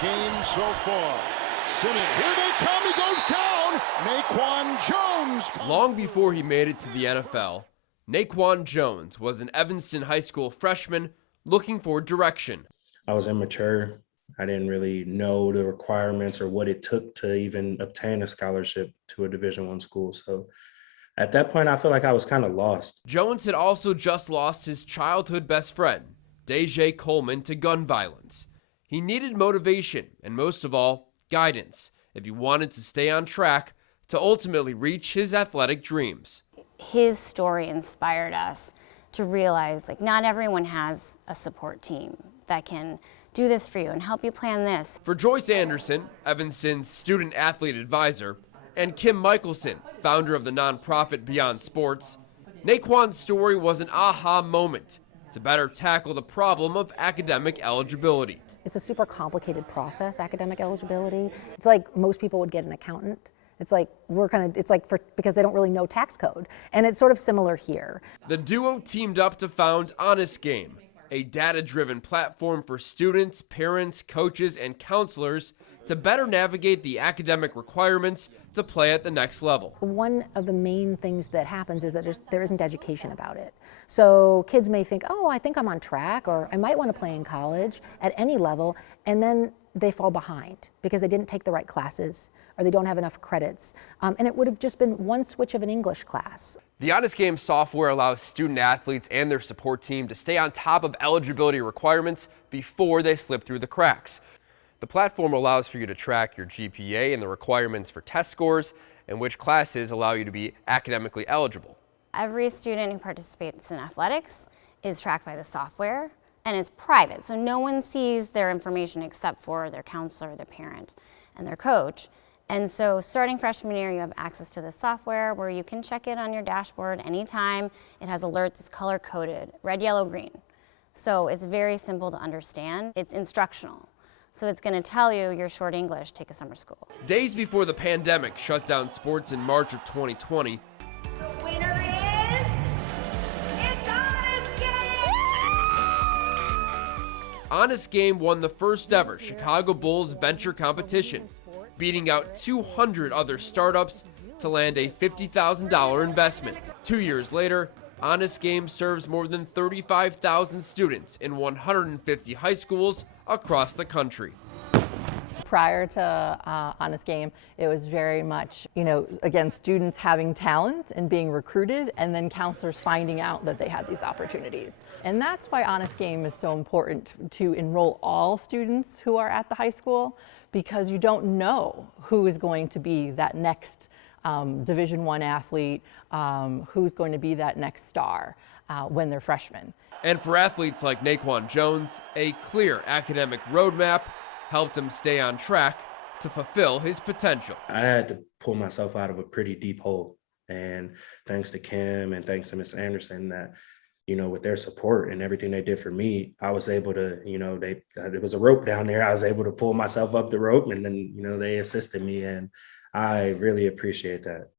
game so far. Simmons, here they come, he goes down! Naquan Jones! Long before he made it to the NFL, Naquan Jones was an Evanston high school freshman looking for direction. I was immature. I didn't really know the requirements or what it took to even obtain a scholarship to a Division I school. So at that point, I feel like I was kind of lost. Jones had also just lost his childhood best friend, Dejae Coleman, to gun violence. He needed motivation and, most of all, guidance if he wanted to stay on track to ultimately reach his athletic dreams. His story inspired us to realize, like, not everyone has a support team that can do this for you and help you plan this. For Joyce Anderson, Evanston's student athlete advisor, and Kim Michelson, founder of the nonprofit Beyond Sports, Naquan's story was an aha moment to better tackle the problem of academic eligibility. It's a super complicated process, academic eligibility. It's like most people would get an accountant. It's like because they don't really know tax code. And it's sort of similar here. The duo teamed up to found Honest Game, a data-driven platform for students, parents, coaches, and counselors to better navigate the academic requirements to play at the next level. One of the main things that happens is that there isn't education about it. So kids may think, oh, I think I'm on track, or I might want to play in college at any level, and then they fall behind because they didn't take the right classes or they don't have enough credits. And it would have just been one switch of an English class. The Honest Game software allows student athletes and their support team to stay on top of eligibility requirements before they slip through the cracks. The platform allows for you to track your GPA and the requirements for test scores and which classes allow you to be academically eligible. Every student who participates in athletics is tracked by the software, and it's private, so no one sees their information except for their counselor, their parent, and their coach. And so starting freshman year, you have access to the software where you can check it on your dashboard anytime. It has alerts, it's color-coded, red, yellow, green. So it's very simple to understand. It's instructional. So it's going to tell you you're short English, take a summer school. Days before the pandemic shut down sports in March of 2020, the winner is, it's Honest Game! Honest Game won the first ever Chicago Bulls venture competition, beating out 200 other startups to land a $50,000 investment. 2 years later, Honest Game serves more than 35,000 students in 150 high schools across the country. Prior to Honest Game, it was very much, again, students having talent and being recruited, and then counselors finding out that they had these opportunities. And that's why Honest Game is so important to enroll all students who are at the high school, because you don't know who is going to be that next Division I athlete, who's going to be that next star when they're freshmen. And for athletes like Naquan Jones, a clear academic roadmap helped him stay on track to fulfill his potential. I had to pull myself out of a pretty deep hole. And thanks to Kim and thanks to Miss Anderson that, with their support and everything they did for me, I was able to, there was a rope down there. I was able to pull myself up the rope, and then, they assisted me. And I really appreciate that.